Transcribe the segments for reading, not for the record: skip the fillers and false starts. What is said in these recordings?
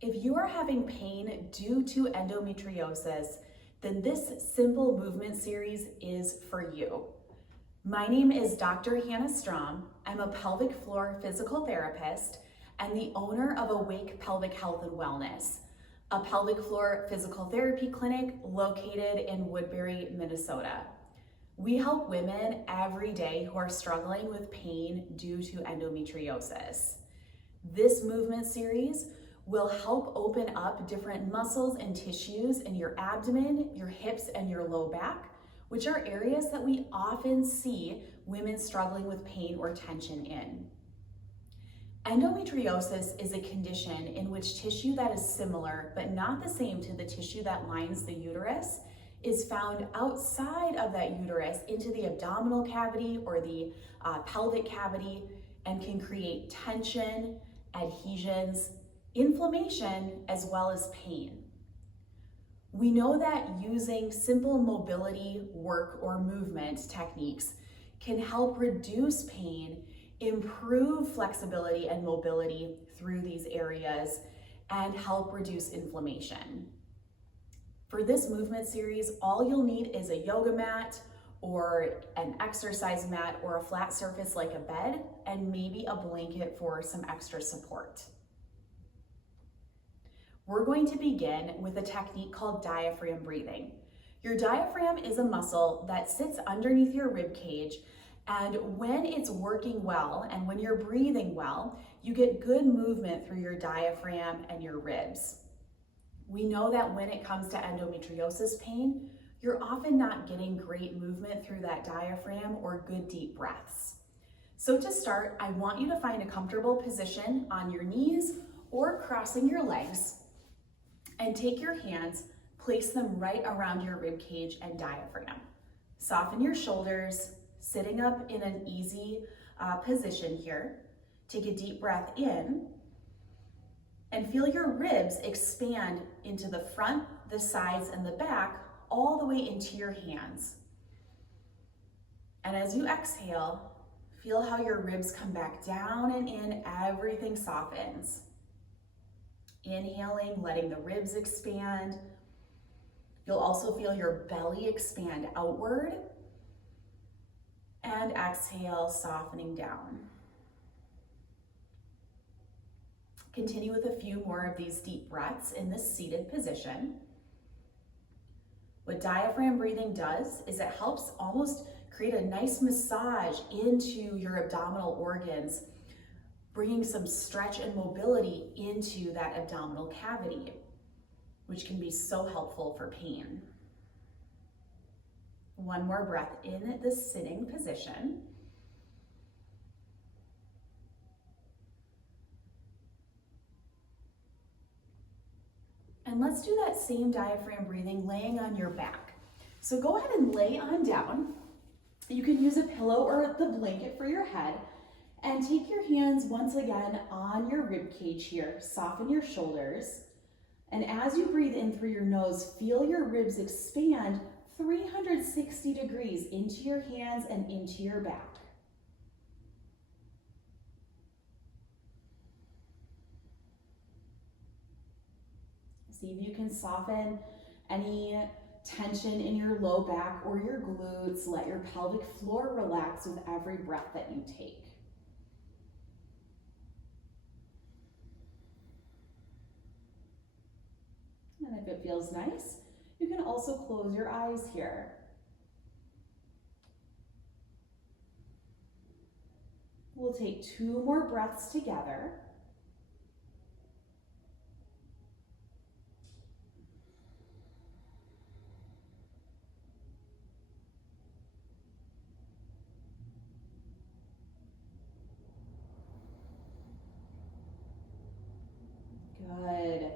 If you are having pain due to endometriosis, then this simple movement series is for you. My name is Dr. Hannah Strom. I'm a pelvic floor physical therapist and the owner of Awake Pelvic Health and Wellness, a pelvic floor physical therapy clinic located in Woodbury, Minnesota. We help women every day who are struggling with pain due to endometriosis. This movement series will help open up different muscles and tissues in your abdomen, your hips, and your low back, which are areas that we often see women struggling with pain or tension in. Endometriosis is a condition in which tissue that is similar but not the same to the tissue that lines the uterus is found outside of that uterus into the abdominal cavity or the pelvic cavity and can create tension, adhesions, inflammation, as well as pain. We know that using simple mobility, work, or movement techniques can help reduce pain, improve flexibility and mobility through these areas, and help reduce inflammation. For this movement series, all you'll need is a yoga mat or an exercise mat or a flat surface like a bed, and maybe a blanket for some extra support. We're going to begin with a technique called diaphragm breathing. Your diaphragm is a muscle that sits underneath your rib cage, and when it's working well and when you're breathing well, you get good movement through your diaphragm and your ribs. We know that when it comes to endometriosis pain, you're often not getting great movement through that diaphragm or good deep breaths. So to start, I want you to find a comfortable position on your knees or crossing your legs, and take your hands, place them right around your rib cage and diaphragm. Soften your shoulders, sitting up in an easy position here. Take a deep breath in and feel your ribs expand into the front, the sides, and the back, all the way into your hands. And as you exhale, feel how your ribs come back down and in, everything softens. Inhaling, letting the ribs expand. You'll also feel your belly expand outward. And exhale, softening down. Continue with a few more of these deep breaths in this seated position. What diaphragm breathing does is it helps almost create a nice massage into your abdominal organs, bringing some stretch and mobility into that abdominal cavity, which can be so helpful for pain. One more breath in this sitting position. And let's do that same diaphragm breathing laying on your back. So go ahead and lay on down. You can use a pillow or the blanket for your head. And take your hands once again on your rib cage here. Soften your shoulders. And as you breathe in through your nose, feel your ribs expand 360 degrees into your hands and into your back. See if you can soften any tension in your low back or your glutes. Let your pelvic floor relax with every breath that you take. And if it feels nice, you can also close your eyes here. We'll take 2 more breaths together. Good.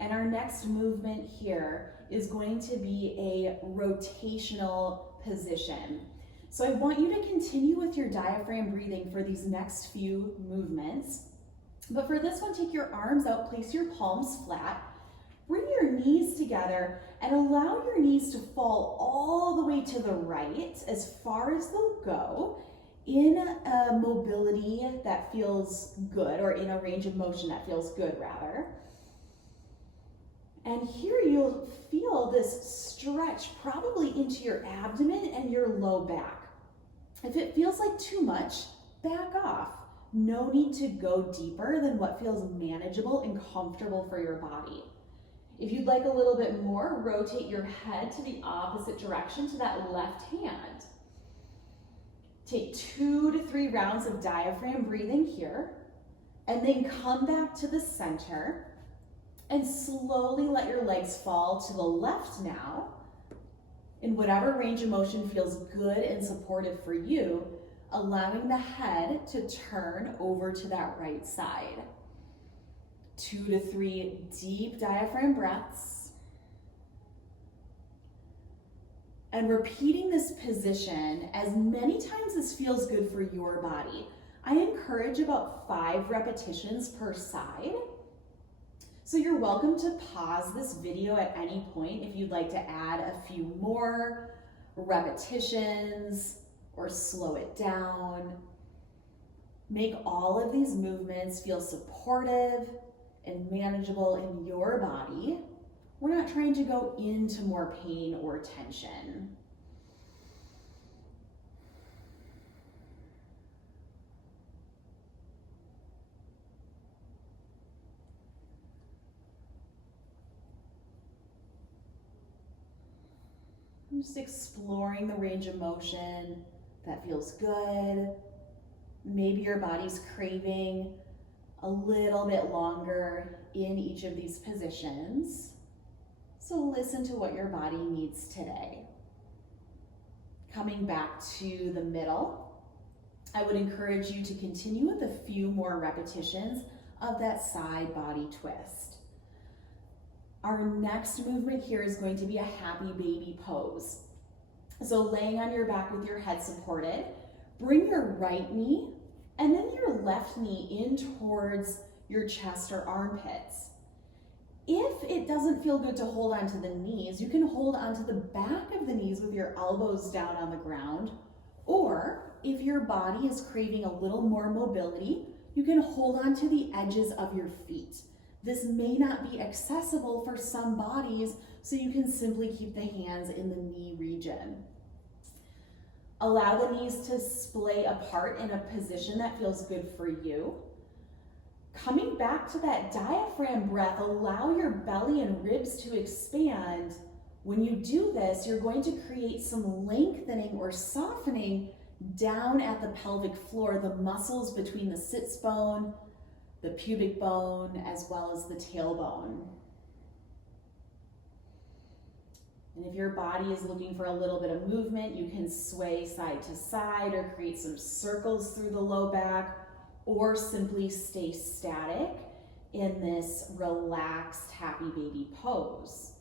And our next movement here is going to be a rotational position. So I want you to continue with your diaphragm breathing for these next few movements. But for this one, take your arms out, place your palms flat, bring your knees together, and allow your knees to fall all the way to the right as far as they'll go in a mobility that feels good, or in a range of motion that feels good rather. And here you'll feel this stretch probably into your abdomen and your low back. If it feels like too much, back off. No need to go deeper than what feels manageable and comfortable for your body. If you'd like a little bit more, rotate your head to the opposite direction to that left hand. Take 2 to 3 rounds of diaphragm breathing here, and then come back to the center and slowly let your legs fall to the left now, in whatever range of motion feels good and supportive for you, allowing the head to turn over to that right side. 2 to 3 deep diaphragm breaths. And repeating this position as many times as feels good for your body. I encourage about 5 repetitions per side. So you're welcome to pause this video at any point if you'd like to add a few more repetitions or slow it down. Make all of these movements feel supportive and manageable in your body. We're not trying to go into more pain or tension. I'm just exploring the range of motion that feels good. Maybe your body's craving a little bit longer in each of these positions. So listen to what your body needs today. Coming back to the middle, I would encourage you to continue with a few more repetitions of that side body twist. Our next movement here is going to be a happy baby pose. So laying on your back with your head supported, bring your right knee and then your left knee in towards your chest or armpits. If it doesn't feel good to hold onto the knees, you can hold onto the back of the knees with your elbows down on the ground, or if your body is craving a little more mobility, you can hold onto the edges of your feet. This may not be accessible for some bodies, so you can simply keep the hands in the knee region. Allow the knees to splay apart in a position that feels good for you. Coming back to that diaphragm breath, allow your belly and ribs to expand. When you do this, you're going to create some lengthening or softening down at the pelvic floor, the muscles between the sits bone, the pubic bone, as well as the tailbone. And if your body is looking for a little bit of movement, you can sway side to side or create some circles through the low back, or simply stay static in this relaxed happy baby pose.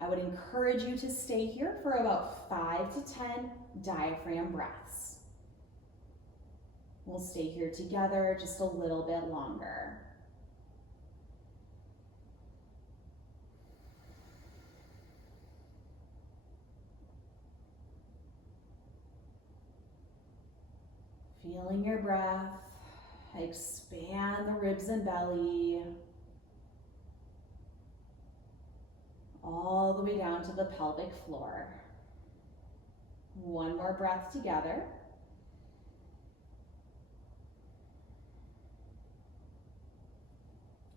I would encourage you to stay here for about 5 to 10 diaphragm breaths. We'll stay here together just a little bit longer. Feeling your breath, expand the ribs and belly, all the way down to the pelvic floor. One more breath together.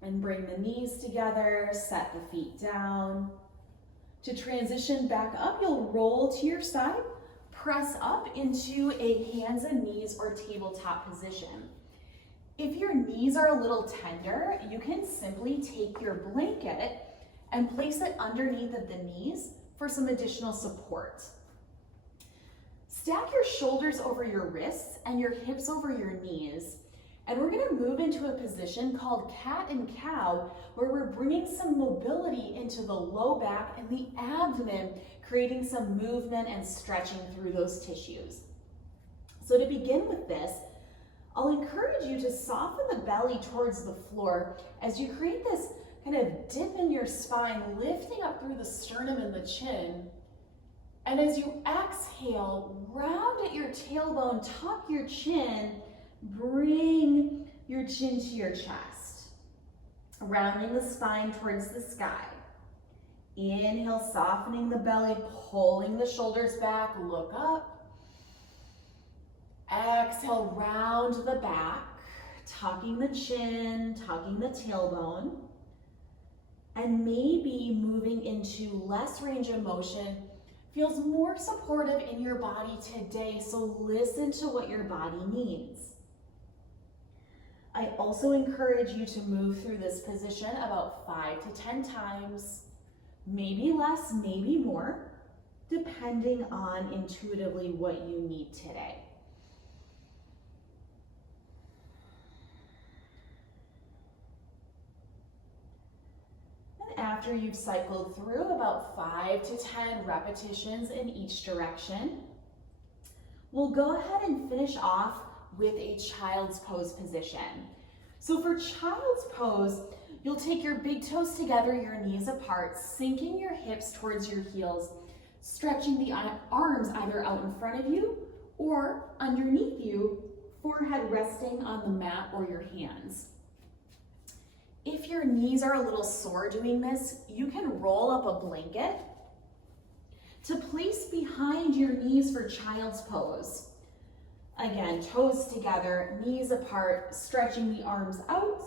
And bring the knees together, set the feet down. To transition back up, you'll roll to your side, press up into a hands and knees or tabletop position. If your knees are a little tender, you can simply take your blanket and place it underneath of the knees for some additional support. Stack your shoulders over your wrists and your hips over your knees. And we're gonna move into a position called cat and cow, where we're bringing some mobility into the low back and the abdomen, creating some movement and stretching through those tissues. So to begin with this, I'll encourage you to soften the belly towards the floor as you create this kind of dip in your spine, lifting up through the sternum and the chin. And as you exhale, round at your tailbone, tuck your chin, bring your chin to your chest. Rounding the spine towards the sky. Inhale, softening the belly, pulling the shoulders back, look up. Exhale, round the back, tucking the chin, tucking the tailbone. And maybe moving into less range of motion feels more supportive in your body today, so listen to what your body needs. I also encourage you to move through this position about 5 to 10 times, maybe less, maybe more, depending on intuitively what you need today. And after you've cycled through about 5 to 10 repetitions in each direction, we'll go ahead and finish off with a child's pose position. So for child's pose, you'll take your big toes together, your knees apart, sinking your hips towards your heels, stretching the arms either out in front of you or underneath you, forehead resting on the mat or your hands. If your knees are a little sore doing this, you can roll up a blanket to place behind your knees for child's pose. Again, toes together, knees apart, stretching the arms out,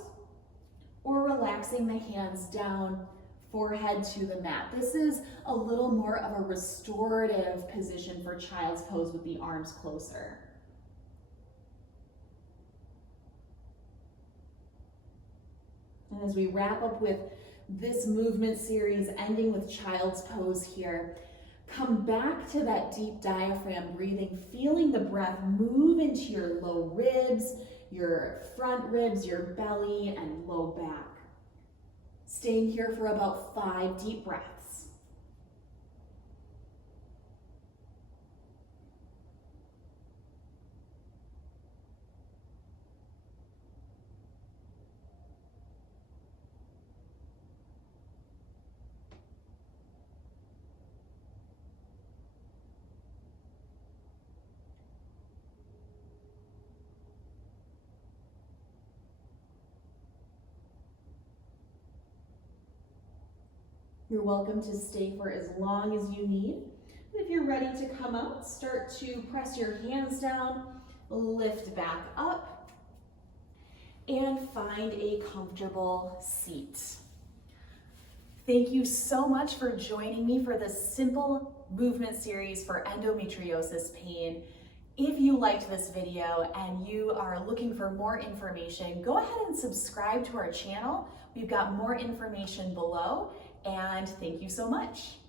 or relaxing the hands down, forehead to the mat. This is a little more of a restorative position for child's pose with the arms closer. And as we wrap up with this movement series, ending with child's pose here, come back to that deep diaphragm breathing, feeling the breath move into your low ribs, your front ribs, your belly, and low back. Staying here for about 5 deep breaths. You're welcome to stay for as long as you need. If you're ready to come out, start to press your hands down, lift back up, and find a comfortable seat. Thank you so much for joining me for this simple movement series for endometriosis pain. If you liked this video and you are looking for more information, go ahead and subscribe to our channel. We've got more information below, and thank you so much.